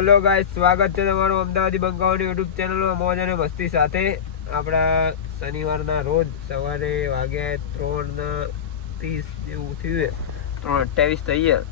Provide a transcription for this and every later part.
Hello guys, સ્વાગત છે તમારું અમદાવાદી બંગાળની યુટ્યુબ ચેનલમાં મોજ અને મસ્તી સાથે. આપણા શનિવારના રોજ સવારે વાગ્યા 3:30 જેવું થયું, 3:28 થઈ ગયા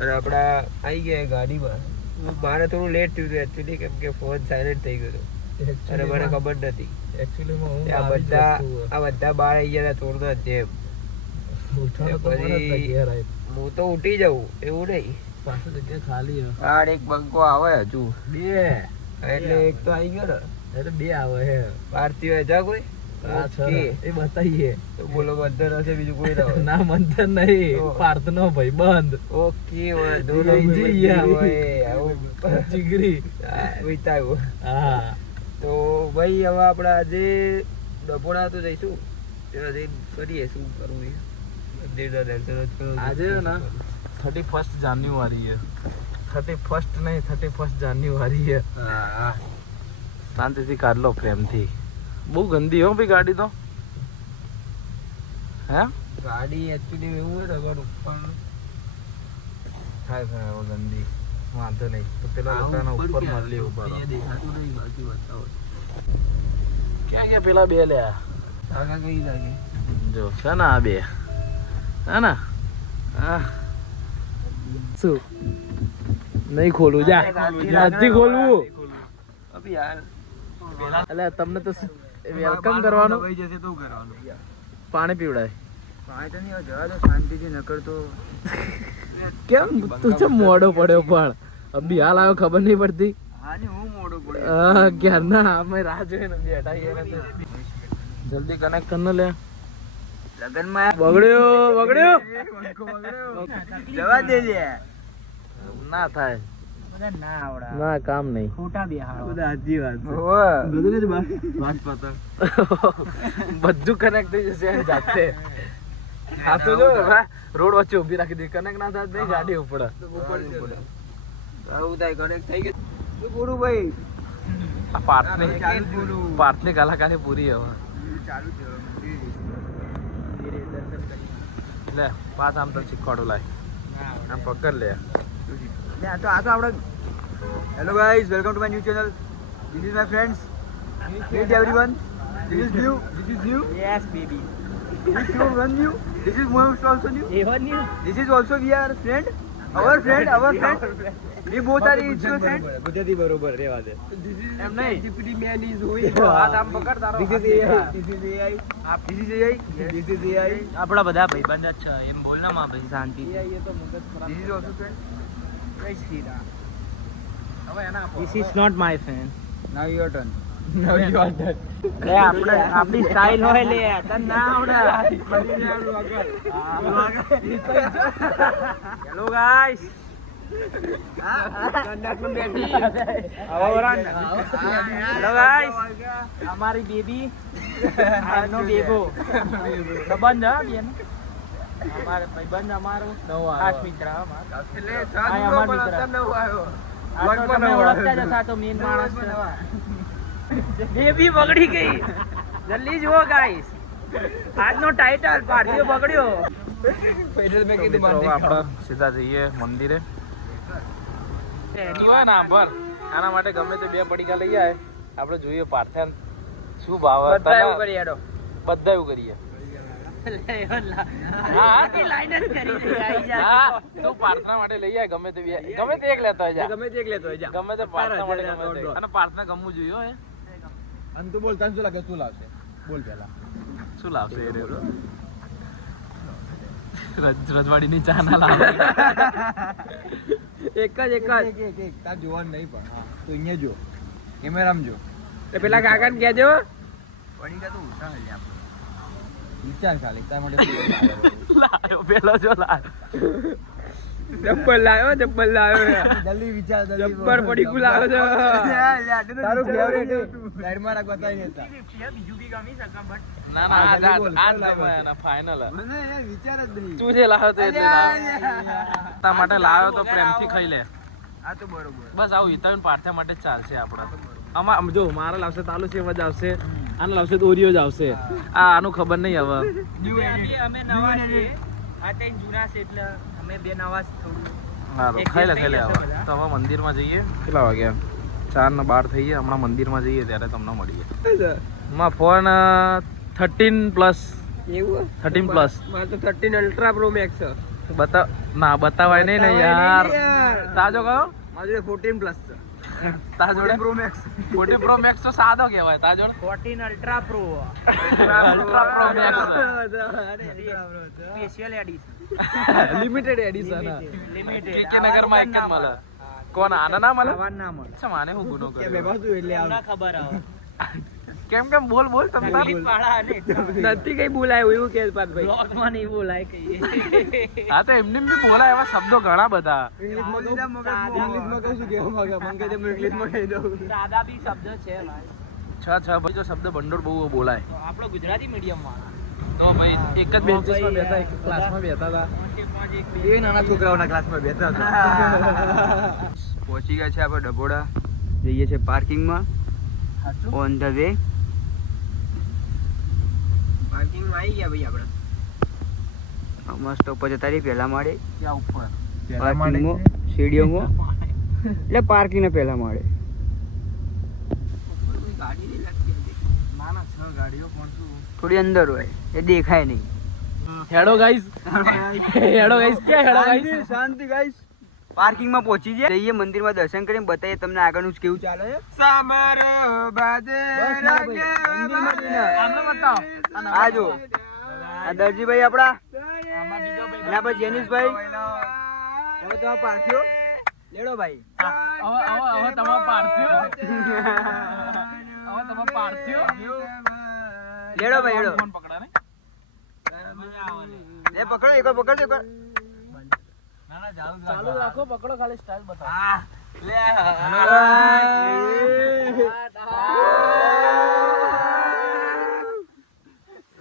અને આપણા આવી ગયા ગાડીમાં. મારે થોડું લેટ થયું હતું એકચ્યુઅલી, કેમ કે ફોન સાયલેન્ટ થઈ ગયો હતો અને મને ખબર નથી. આ બધા બહાર આવી ગયા હતા ચોરના જેમ. હું તો ઉઠી જાઉં એવું નહીં, એક બંકો આવે હજુ બે, એટલે એક તો આવી ગયો ને, એટલે બે આવે હે. ભારતીય જા કોઈ એ બતાવીએ તો બોલો મંથન હશે, બીજું કોઈ ના મંથન નહીં, પાર્થ નો ભાઈ બંધ. ઓકે ચીગરી વિતાવ્યું. હા તો ભાઈ હવે આપણે આજે ડભોડા તો જઈશું, ત્યાં જઈને કરીએ શું કરવું એ મંદિરના દર્શન. આજે ને 31 જાન્યુઆરી है, 31 नहीं 31 જાન્યુઆરી है. શાંતિથી કાઢ લો પ્રેમથી. બહુ ગંદી હો ભાઈ ગાડી તો. હે ગાડી એકચ્યુઅલી એવું હોય રગડ ઉપર થાય હવે ગંદી, વાંધો નહીં. તો પેલા લોકોના ઉપર મળી ઉપર દેખાતું નહીં, બાકી બતાવો ક્યાં ગયા પેલા બે લ્યા. આગળ કઈ લાગે જો છે ને આ બે, હે ને? હા શું નહીં ખોલું, જા નથી ખોલવું. એટલે તમને તો વેલકમ કરવાનું, પાણી પીવડાય. કેમ તું છે મોડો પડ્યો? પણ અભી હાલ આવ્યો, ખબર નહીં પડતી. ક્યારના અમે રાહ જોઈને બેઠા. જલ્દી કનેક્ટ કર લે. બગડ્યો જવા દે. ના થાય, ના કામ નહીં. બધું કનેક્ટ થઈ જશે જાતે. આ તો જો રોડ વચ્ચે ઉભી રાખી દે, કનેક્ટ ના થાય નહીં ગાડી ઉપર. આવું થાય, કનેક્ટ થઈ ગયું. પૂરું ભાઈ, આ પાર્થની કલાકારી પૂરી હવે. લે પાછ આમ તો શીખવાડું લાય, આમ પકડ લે. આ તો આપણે hello guys, welcome to my new channel. This is my friends. Meet everyone. This is new. Yes baby. This is one new. This is most also new. New. This is also we are friend. Our friend. We both are equal friend. બધાથી બરોબર રહેવા દે. એમ નહીં. GPD main is હોય. હાથ આમ પકડ તારો. This is AI. આપણા બધા ભાઈબંધ જ છે એમ બોલ ના માં ભાઈ, શાંતિ. AI એ તો મગજ ખરાબ. This is also friend. જય શ્રી રામ. હવે એના આપો. This is not my friend. Now your turn. લે આપણે આપણી સ્ટાઇલ હોય લે, તને ના આવડે. હેલો ગાઈસ, હેલો ગાઈસ, અમારી બેબી નો બેબો સંબંધ બેન, અમારે ભાઈબંધ, અમારો ખાસ મિત્ર. મેન માણસ બેબી બગડી ગઈ. જલ્દી જુઓ ગાઈસ, આજનો ટાઇટલ પાર્થિવ બગડ્યો. આપણે સીધા જઈએ મંદિરે. આના માટે ગમે તે બે પડીકા લઈ આવે, આપણે જોઈએ પાર્થન શું ભાવ. બધા એવું કરીએ. પ્રાર્થના માટે લઈ આવે, ગમે તે એક લેતો હોય, ગમે તે પ્રાર્થના માટે અને પ્રાર્થના ગમવું જોઈએ. અને તું બોલ, તને શું લાગે શું લાવશે? બોલ પેલા શું લાવશે? રજવાડીની ચા ના લાવે. એક જ તાર જોવાનું નહીં, પણ તું અહીંયા જો, કેમેરામાં જો. પેલા કાકાને કહેજો પડી ગયા તો ઉઠા મળ્યા. વિચાર ખાલી તાર માટે લાવ્યો પેલો જો લાવ્યો. ચપ્પલ લાવ્યો જલ્દી વિચાર. ચપ્પલ પડી ગુ લાવ્યો છે. તારું ફેવરેટ સાઈડમાં રાખ, બતાવી દેતા. બીજું બી ગમી શકે બટ ના ફાઇનલ. મને યાર વિચાર જ નહીં. તું જે લાવ્યો તો એટલે તા માટે લાવ્યો તો પ્રેમથી ખાઈ લે. આ તો બરોબર. બસ આવું હિતાવન પાર્થ્યા માટે જ ચાલશે આપણા. આમાં જો મારા લાવશે તાલુ સેવ જ આવશે, આને લાવશે તો ઓરિયો જ આવશે. આનું ખબર નહીં હવે. અમે નવા છીએ, આ તઈ જૂના છે એટલે અમે બે નવા થોડું હા તો ખાઈ લે હવે તો હવે મંદિરમાં જઈએ. કેટલા વાગ્યા? 4:12 થઈ ગયા. હમણાં મંદિરમાં જઈએ ત્યારે તમને મળીએ. માં ફોન 13 પ્લસ. એવું 13 પ્લસ. મારે તો 13 અલ્ટ્રા પ્રો મેક્સ છે. બતાવાય નહીં ને યાર. તાજો કયો? મારે 14 પ્લસ છે. તાજો પ્રો મેક્સ. 14 પ્રો મેક્સ તો સાદો કહેવાય. તાજો 14 ultra pro. Ultra pro max. Special edition. Limited edition. Limited. કે નગરમાં એક જ મળે. કોણ આના ના મળે? ના મળે. અચ્છા માને હું ગુનો કર્યો. કે બાજુ એટલે ના ખબર આવે. કેમ બોલ તમે તાર. નથી કઈ બોલાય એવું કે ભાઈ. બ્લોગમાં નહીં બોલાય કઈ. હા તો એમને બી બોલાય એવા શબ્દો ઘણા બધા. ઇંગ્લિશમાં કહું શું કેવા માંગે મને કે તમે ઇંગ્લિશમાં કહી દઉં. સાદા બી શબ્દ છે ભાઈ. છ ભાઈ તો શબ્દ ભંડોળ બહુ બોલાય. આપણો ગુજરાતી મીડિયમ વાળા તો ભાઈ એક જ બેન્ચમાં બેઠા એક ક્લાસમાં બેઠા હતા. એ નાના છોકરાઓના ક્લાસમાં બેઠા હતા. પહોંચી ગયા છે આપણે ડભોડા. જઈએ છે પાર્કિંગમાં. ઓન ધ વે પાર્કિંગમાં આવી ગયા ભાઈ આપણે. મસ્ત ઉપર જતા રહી પહેલા માળે. ક્યાં ઉપર? પાર્કિંગમાં સીડીઓમાં એટલે પાર્કિંગ પહેલા માળે. ગાડી નહીં લાગતી. ના 6 ગાડીઓ પણ થોડી અંદર હોય એ દેખાય નહીં. હેડો ગાઈસ. હેડો ગાઈસ કે હેડો ગાઈસ. શાંતિ ગાઈસ. પાર્કિંગમાં પહોંચી જઈએ મંદિરમાં દર્શન કરીને બતાવીએ તમને આગળનું કેવું ચાલે છે. સામરો બાજે આ જો આ દરજીભાઈ આપડા એના પર જેનિશભાઈ. હવે તમે પાર્થ્યો લેડો ભાઈ. હવે તમે પાડ્યો. લેડો ભાઈ લેડો. ફોન પકડા ને. એ પકડો એક પકડજો એક. ચાલુ રાખો પકડો ખાલી સ્ટાઇલ બતાવો.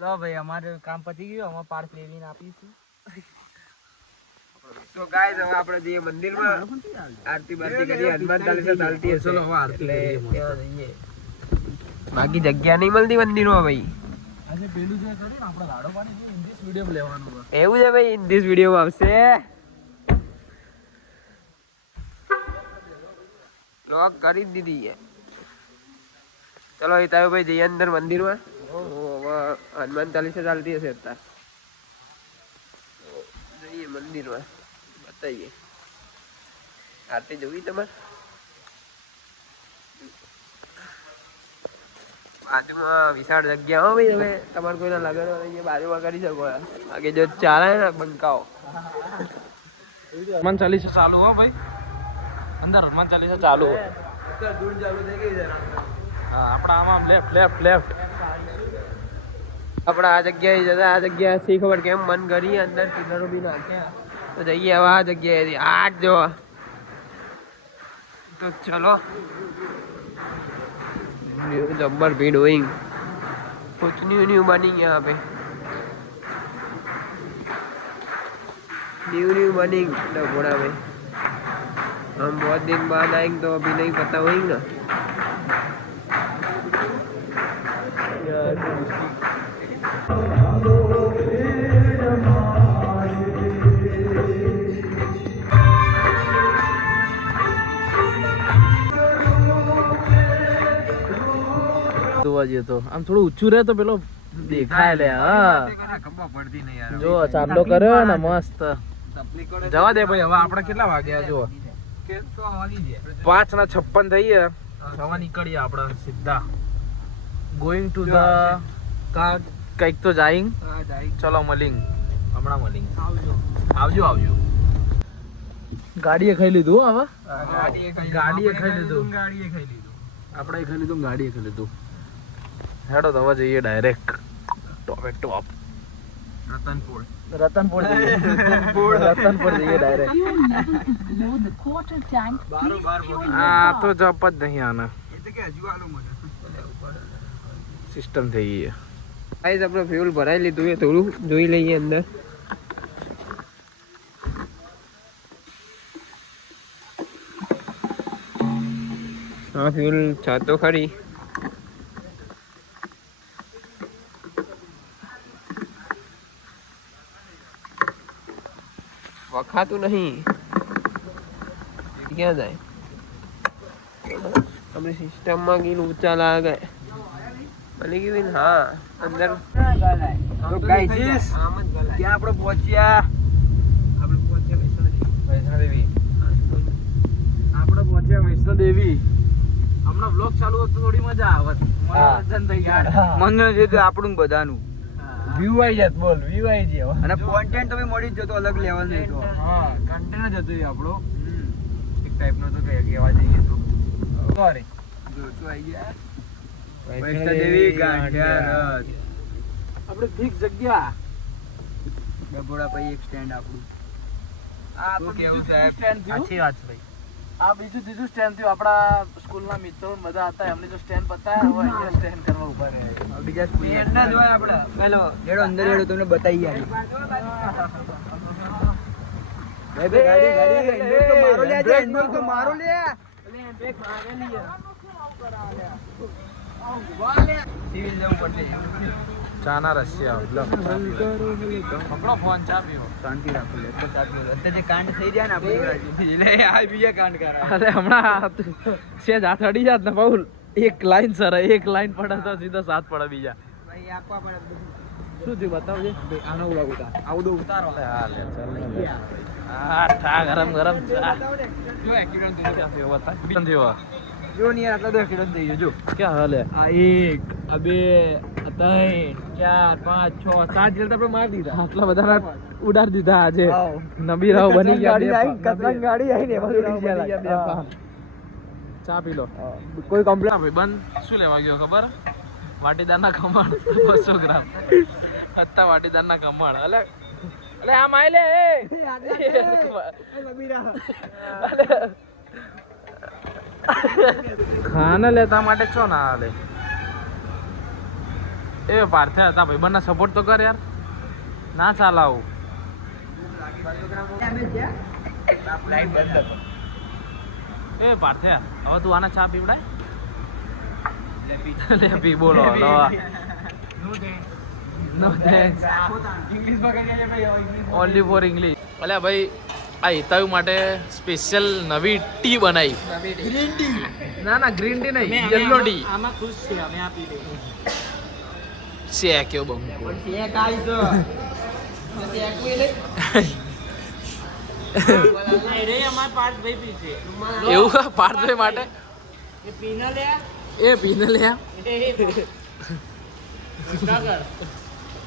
લો ભાઈ અમારે કામ પતી ગયું. અમે પાર્ક લેવીને આપીશું. તો ગાઈસ હવે આપણે જઈએ મંદિરમાં. આરતી બારતી કરીએ. હનુમાન ચાલીસા ચાલતી હશે. ચલો હવે આરતી કરીએ. બાકી જગ્યા નહીં મળતી મંદિરમાં ભાઈ. આજે પેલું જે કર્યું ને આપણે રાડો પાણી જે ઇંગ્લિશ વિડિયો લેવાનું છે. એવું છે ભાઈ. ઇન વિડીયો આવશે. લોક કરી દીધી છે. ચલો હિતાયો ભાઈ જઈએ અંદર મંદિરમાં. હનુમાન ચાલીસા ચાલતી હશે અત્યારે. જઈએ મંદિરમાં બતાવીએ. આરતી જોવી તમારે? બાજુમાં વિશાળ જગ્યા હો ભાઈ. તમે તમારે કોઈના લગન હોય બાજુમાં કરી શકો. બાકી જો ચાલે ને બંકાઓ. હનુમાન ચાલીસા ચાલુ હો ભાઈ. અંદર હનુમાન ચાલીસા ચાલુ હો. ધૂળ ચાલુ થઈ ગઈ છે. હા આપણા આમાં લેફ્ટ. આપણે આ જગ્યાએ જતા. આ જગ્યા શી ખબર કેમ મન કરી અંદર પિલરો બી નાખ્યા. તો જઈએ હવે આ જગ્યાએ. આજ જો તો ચલો. जब्बर भी डूइंग कुछ न्यू बनिंग यहाँ पे. न्यू बनिंग डभोड़ा में. हम बहुत दिन बाद आएंगे तो अभी नहीं पता होगी ना. જોવા જઈએ તો આમ થોડું ઊંચું રહે તો પેલો દેખાય લે. હા જો ચાંદલો કર્યો ને મસ્ત. જવા દે ભાઈ. હવે આપણે કેટલા વાગ્યા જો 5:56 થઈ ગયા. હવે નીકળીએ આપણે સીધા. ગોઈંગ ટુ ધ કઈક તો જાઈંગ. ચલો મલિંગ. હમણાં મલિંગ. આવજો. ગાડીએ ખાઈ લીધું. હવે ગાડીએ ખાઈ લીધું. આપણે ખાઈ લીધું. ગાડીએ ખાઈ લીધું. હેડો તો હવે જઈએ ડાયરેક્ટ ટોપ. રતનપુર જઈએ ડાયરેક્ટ. આ તો જપ જ નહીં આના. સિસ્ટમ થઈ ગઈ છે. ગાઈસ આપણે ફ્યુલ ભરાઈ લીધું છે. થોડું જોઈ લઈએ અંદર. હા ફ્યુલ છાતો ખરી. વખાતું નહીં. ક્યાં જાય अपनी सिस्टम में की ऊंचा ला गए भले की भी हाँ अंदर તો ગાઈસ ક્યાં આપણે પહોંચ્યા વૈષ્ણોદેવી આપણે પહોંચ્યા વૈષ્ણોદેવી હમણાં બ્લોગ ચાલુ હતો થોડી મજા આવત મનોરંજન થઈ ગયા મનોરંજન તો આપણું બધાનું વ્યૂ આવી જાત બોલ વ્યૂ આવી જાય અને કોન્ટેન્ટ તમે મળી જ જતો અલગ લેવલ નહીં તો હા કન્ટેન્ટ જ હતો એ આપણો એક ટાઈપનો તો કહેવા જઈએ તો સોરી જોતો આવી ગયા વૈષ્ણોદેવી ગાંઠિયા રથ આપણે ફિક્સ જગ્યા ડબોડા પછી એક સ્ટેન્ડ આપણું આ તો કેવું સાહેબ સ્ટેન્ડ થયું સાચી વાત છે ભાઈ આ બીજું ત્રીજું સ્ટેન્ડ થયું આપણા સ્કૂલના મિત્રો બધા હતા એમને જો સ્ટેન્ડ પતાયા હવે અહીંયા સ્ટેન્ડ કરવા ઉભા રહ્યા બીજા સ્ટેન્ડ જ હોય આપણે પેલો જેડો અંદર જેડો તમને બતાવી ગયા ભાઈ ગાડી હેન્ડલ તો મારો લે આજે હેન્ડલ તો મારો લે બ્રેક મારેલી સિવિલ જવું પડશે ચાના રશિયા પકડો ફોન ચા પીવો શાંતિ રાખો લે તો ચા પીવો અત્યારે જે કાંડ થઈ ગયા ને આપણે લે આ બીજા કાંડ કરા અરે હમણાં સેજ હાથ અડી જાત ને પાઉલ એક લાઈન સર એક લાઈન પડે તો સીધા સાત પડે બીજા ભાઈ આપવા પડે શું થયું બતાવજે આનો ઉડા ઉતાર આવું દો ઉતારો હા લે ચાલ હા ઠા ગરમ ગરમ ચા જો એક્સિડન્ટ થઈ ક્યાં થયો બતા કેમ થયો જો ને યાર આટલા તો એક્સિડન્ટ થઈ ગયો જો ક્યાં હાલે આ એક આ બે આ ત્રણ ચાર પાંચ છ સાત જેટલા આપણે મારી દીધા આટલા બધા ઉડાડી દીધા આજે હાવ. નબીરાવ બની ગયા કતરંગ ગાડી આવી ને એમાં ઉડી ગયા ચા પી લો કોઈ કમ્પ્લેન ભાઈ બંધ શું લેવા ગયો ખબર વાટીદારના ખમણ 200 ગ્રામ હતા વાટીદારના ખમણ અલે અલે આમ આઈ લે ખાના લેતા માટે ચો ના હાલે એ પાર્થે હતા ભાઈ બંને સપોર્ટ તો કર યાર ના ચાલાવું એ પાર્થે હવે તું આના ચા પીવડાય લે પી બોલો લો no thanks only for English અલે ભાઈ આ હિતાયુ માટે સ્પેશિયલ નવી ટી બનાવી ગ્રીન ટી ના ના ગ્રીન ટી નહીં યલો ટી આમાં ખુશ છે અમે આપી દે છે કેવો બહુ એક આવી તો રે અમાર પાર્ટ ભાઈ પી છે એવું પાર્થભાઈ માટે એ પીના લે એ પીને લે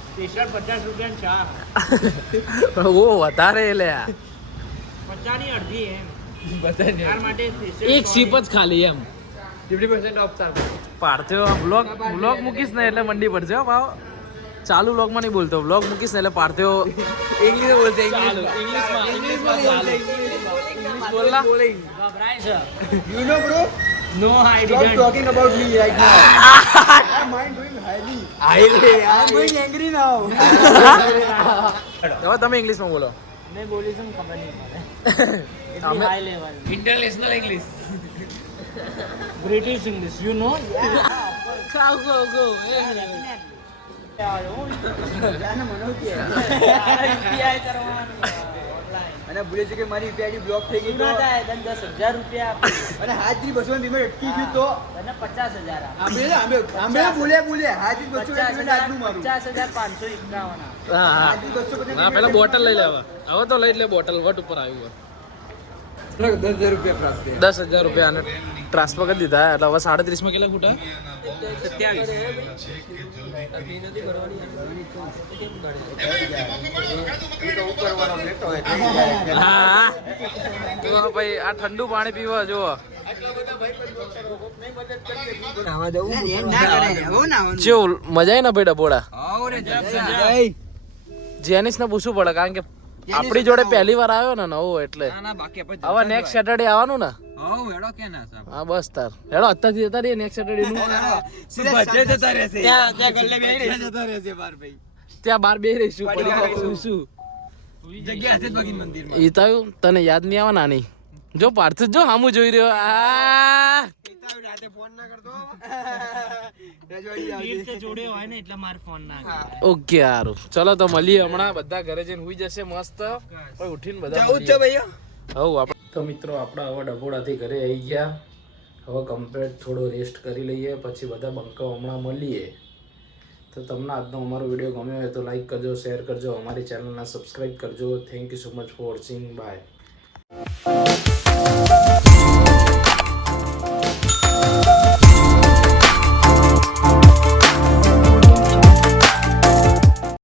સ્પેશિયલ 50 રૂપિયા ચા ઓ વધારે લે 50 ની અડધી એમ તાર માટે એક સીપ જ ખાલી એમ 50% ઓફ ચાલ પાર્થ્યો બ્લોગ મૂકીશ ને એટલે મંડી પડશે હો ભાવ ચાલુ બ્લોગ માં નહીં બોલતો બ્લોગ મૂકીશ ને એટલે પાર્થ્યો ઇંગ્લિશ બોલતે ઇંગ્લિશમાં બોલલા ગભરાય છે You know, bro? No I Stop didn't talking about me right now. My mind going highly. I'm going angry now. હવે તમે ઇંગ્લિશમાં બોલો મેં બોલી છું ખબર નહીં મને અમે- એટલી high level international English British English you no go અને ભૂલે છે કે મારી UPI બ્લોક થઈ ગઈ તો થાય 10,000 રૂપિયા અને હાજરી 200 ની પેમેન્ટ અટકી ગયું તો તને 50,000 આંબે બોલે હાજરી 200 ની પેમેન્ટ આજનું મારું 50,551 હા હા હાજરી 200 ના પેલા બોટલ લઈ લેવા હવે તો લઈ જ લે બોટલ વટ ઉપર આવ્યું 10,000 રૂપિયા પ્રાપ્ત થયા 10,000 રૂપિયા આને ટ્રાન્સફર કરી દીધા એટલે હવે 37 માં કેટલા ખૂટા 27 હા તો ભાઈ આ ઠંડુ પાણી પીવા જો જેવું મજા ના ભાઈ ડબોડા જેનિસ ને પૂછવું પડે કારણ કે આપણી જોડે પહેલી વાર આવ્યો ને નવો એટલે હવે નેક્સ્ટ સેટરડે આવવાનું ને હા બસ તાર હેડો અત્યારથી જતા રહીએ નેક્સ્ટ સેટરડે નું ત્યાં બાર બે રહીશું પડી ખાઈશું શું ઈ તો તને યાદ નહીં આવે નાની જો પાર્થ જો હામું જોઈ રહ્યો આ જોડે હોય ને એટલે માર ફોન ના ઓકે હારું ચલો તો મળીએ હમણાં બધા ઘરે જઈને હુઈ જશે મસ્ત ઉઠીને બધા હવ આપણે તો મિત્રો આપણે હવે ડભોડાથી ઘરે આવી ગયા. હવે કમ્પ્લીટ થોડો રેસ્ટ કરી લઈએ, પછી બધા બંકો હમણાં મળીએ. તો તમને આજનો અમારો વિડીયો ગમ્યો હોય તો લાઈક કરજો, શેર કરજો, અમારી ચેનલને સબસ્ક્રાઈબ કરજો. Thank you so much for watching. By.